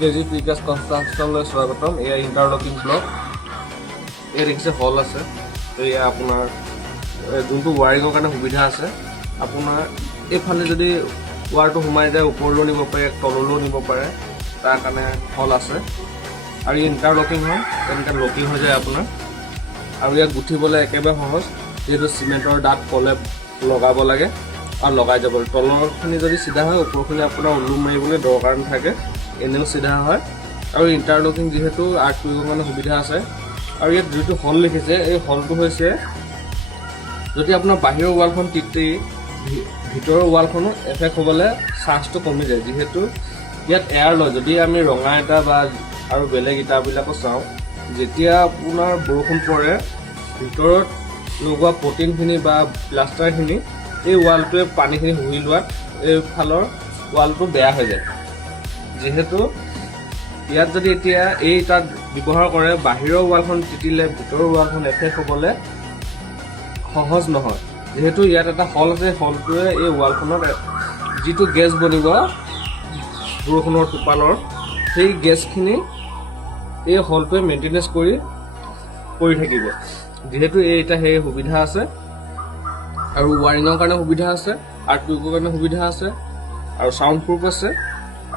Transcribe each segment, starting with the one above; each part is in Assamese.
কেজি প্ৰিকাষ্ট কনষ্ট্ৰাকশ্যনলৈ স্বাগতম। এয়া ইণ্টাৰলকিং ব্লক। এই দেখিছে হল আছে। এয়া আপোনাৰ যোনটো ৱাৰিঙৰ কাৰণে সুবিধা আছে। আপোনাৰ এইফালে যদি ৱাৰটো সোমাই যায় ওপৰলৈও নিব পাৰে, তললৈও নিব পাৰে, তাৰ কাৰণে হল আছে। আৰু ই ইণ্টাৰলকিং হয়, তেনেকৈ লকিং হৈ যায় আপোনাৰ। আৰু ইয়াক গুঠিবলৈ একেবাৰে সহজ, যিহেতু চিমেণ্টৰ দাঁত কলে লগাব লাগে আৰু লগাই যাব। তলৰখিনি যদি চিধা হয় ওপৰখিনি আপোনাৰ ওলুম মাৰিবলৈ দৰকাৰ নাথাকে, এনেও চিধা হয়। আৰু ইণ্টাৰলকিং যিহেতু আৰ্ট কৰিবৰ কাৰণে সুবিধা আছে। আৰু ইয়াত যিটো হল লিখিছে, এই হলটো হৈছে যদি আপোনাৰ বাহিৰৰ ৱালখন তিতি ভিতৰৰ ৱালখনো এফেক্ট হ'বলৈ চান্সটো কমি যায়, যিহেতু ইয়াত এয়াৰ লয়। যদি আমি ৰঙা ইটা বা আৰু বেলেগ ইটাবিলাকো চাওঁ, যেতিয়া আপোনাৰ বৰষুণ পৰে ভিতৰত লগোৱা প্ৰটিনখিনি বা প্লাষ্টাৰখিনি এই ৱালটোৱে পানীখিনি শুহি লোৱাত এইফালৰ ৱালটো বেয়া হৈ যায়। যিহেতু ইয়াত যদি এতিয়া এই ইটাত ব্যৱহাৰ কৰে, বাহিৰৰ ৱালখন তিতিলে ভিতৰৰ ৱালখন এফেক্ট হ'বলৈ সহজ নহয়। যিহেতু ইয়াত এটা হল আছে, হলটোৱে এই ৱালখনত যিটো গেছ বনিব বৰষুণৰ টোপালৰ, সেই গেছখিনি এই হলটোৱে মেইনটেনেঞ্চ কৰি থাকিব। যিহেতু এইটা সেই সুবিধা আছে, আৰু ৱাৰিঙৰ কাৰণে সুবিধা আছে, আৰ্ট কৰিবৰ কাৰণে সুবিধা আছে, আৰু চাউণ্ড প্ৰুফ আছে।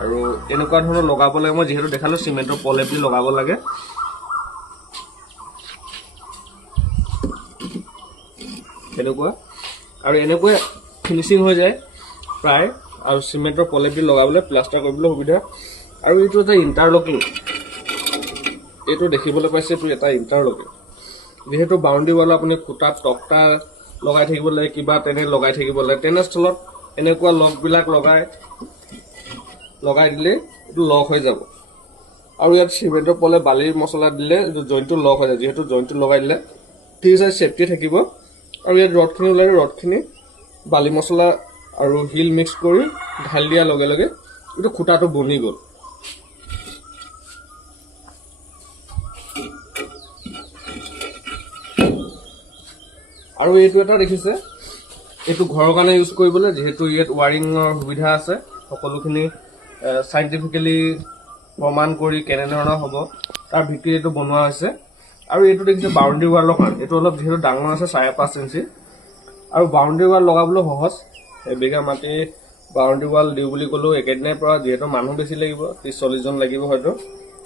আৰু এনেকুৱা ধৰণৰ লগাব লাগে। মই যিহেতু দেখালোঁ চিমেণ্টৰ প্ৰলেপ দি লগাব লাগে। এনেকুৱা আৰু এনেকৈ ফিনিচিং হৈ যায় প্ৰায়। আৰু চিমেণ্টৰ প্ৰলেপ দি লগাবলৈ, প্লাষ্টাৰ কৰিবলৈ সুবিধা। আৰু এইটো এটা ইণ্টাৰলকিং, এইটো দেখিবলৈ পাইছে, এইটো এটা ইণ্টাৰলকিং। যিহেতু বাউণ্ডেৰী ৱালত আপুনি খুটাত তক্তা লগাই থাকিব লাগে, কিবা তেনে লগাই থাকিব লাগে, তেনেস্থলত এনেকুৱা লকবিলাক লগাই দিলে এইটো লক হৈ যাব। আৰু ইয়াত চিমেণ্টৰ প্ৰলেপ বালিৰ মছলা দিলে এইটো জইনটো লক হৈ যায়। যিহেতু জইনটো লগাই দিলে ঠিক আছে, চেফটি থাকিব। আৰু ইয়াত ৰডখিনি ওলালে ৰডখিনি বালি মছলা আৰু শিল মিক্স কৰি ঢালি দিয়াৰ লগে লগে এইটো খুটাটো বনি গ'ল। আৰু এইটো এটা দেখিছে, এইটো ঘৰৰ কাৰণে ইউজ কৰিবলৈ। যিহেতু ইয়াত ৱাৰিঙৰ সুবিধা আছে, সকলোখিনি চাইণ্টিফিকেলি প্ৰমাণ কৰি কেনেধৰণৰ হ'ব তাৰ ভিত্তিত এইটো বনোৱা হৈছে। আৰু এইটো দেখিছে বাউণ্ডেৰী ৱালৰ কাৰণে, এইটো অলপ যিহেতু ডাঙৰ আছে 5.5 ইঞ্চি। আৰু বাউণ্ডেৰী ৱাল লগাবলৈ সহজ। এবিঘা মাটি বাউণ্ডেৰী ৱাল দিওঁ বুলি ক'লেও একেদিনাই পৰা, যিহেতু মানুহ বেছি লাগিব, 30-40 জন লাগিব হয়তো।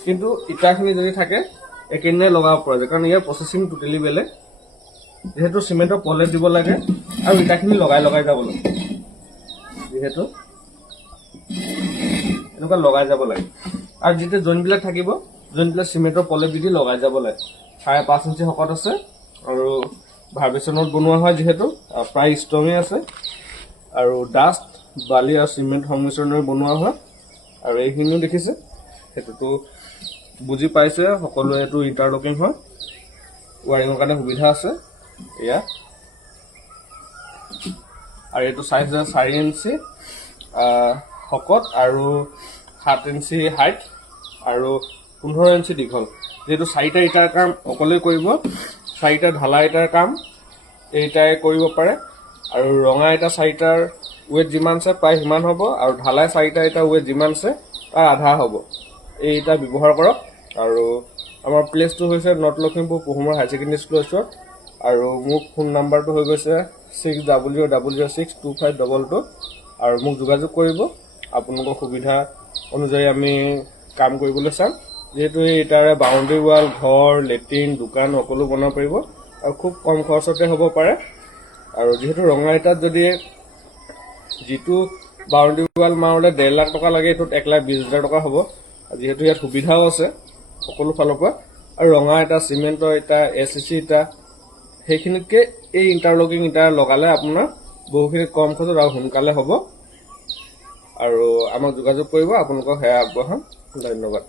কিন্তু ইটাখিনি যদি থাকে একেদিনাই লগাব পৰা যায়, কাৰণ ইয়াৰ প্ৰচেছিং টোটেলি বেলেগ। যিহেতু চিমেণ্টৰ প্ৰলেপ দিব লাগে আৰু ইটাখিনি লগাই যাব লাগে। যিহেতু এনেকুৱা লগাই যাব লাগে। আৰু যেতিয়া জইনবিলাক থাকিব, জইনবিলাক চিমেণ্টৰ প্ৰলেপ দি লগাই যাব লাগে। 5.5 ইঞ্চি শকত আছে আৰু ভাৰ্বিচনত বনোৱা হয়, যিহেতু প্ৰায় ষ্ট্ৰঙে আছে। আৰু ডাষ্ট, বালি আৰু চিমেণ্ট সংমিশ্ৰণেৰে বনোৱা হয়। আৰু এইখিনিও দেখিছে, সেইটোতো বুজি পাইছে সকলোৱে, এইটো ইণ্টাৰলকিং হয়। ৱাৰিঙৰ কাৰণে সুবিধা আছে এয়া। আৰু এইটো চাইজ 4 ইঞ্চি শকত আৰু 7 ইঞ্চি হাইট আৰু 15 ইঞ্চি দীঘল। যিহেতু 4টা ইটাৰ কাম অকলেই কৰিব, 4টা ঢালা ইটাৰ কাম এইটাই কৰিব পাৰে। আৰু ৰঙা ইটা 4টাৰ ৱেইট যিমান আছে প্ৰায় সিমান হ'ব, আৰু ঢালাই 4টা ইটাৰ ৱেইট যিমান আছে তাৰ আধা হ'ব। এই ইটা ব্যৱহাৰ কৰক। আৰু আমাৰ প্লেচটো হৈছে নৰ্থ লখিমপুৰ পহুমৰ হায়াৰ ছেকেণ্ডেৰী স্কুলৰ ওচৰত। আৰু মোৰ ফোন নাম্বাৰটো হৈ গৈছে 6000062522। আৰু মোক যোগাযোগ কৰিব। আপোনালোকৰ সুবিধা অনুযায়ী আমি কাম কৰিবলৈ চাম। যিহেতু এই ইটাৰে বাউণ্ডেৰী ৱাল, ঘৰ, লেট্ৰিন, দোকান সকলো বনাব পাৰিব, আৰু খুব কম খৰচতে হ'ব পাৰে। আৰু যিহেতু ৰঙা ইটাত যদি যিটো বাউণ্ডেৰী ৱাল মাৰোঁতে 1.5 লাখ টকা লাগে, এইটোত 1,20,000 টকা হ'ব। যিহেতু ইয়াত সুবিধাও আছে সকলো ফালৰ পৰা। আৰু ৰঙা ইটা, চিমেণ্টৰ ইটা, SCC ইটা, সেইখিনিতকৈ এই ইণ্টাৰলকিং ইটা লগালে আপোনাৰ বহুখিনি কম খৰচত আৰু সোনকালে হ'ব। আৰু আমাক যোগাযোগ কৰিব, আপোনালোকক সেয়া আগবঢ়াম। ধন্যবাদ।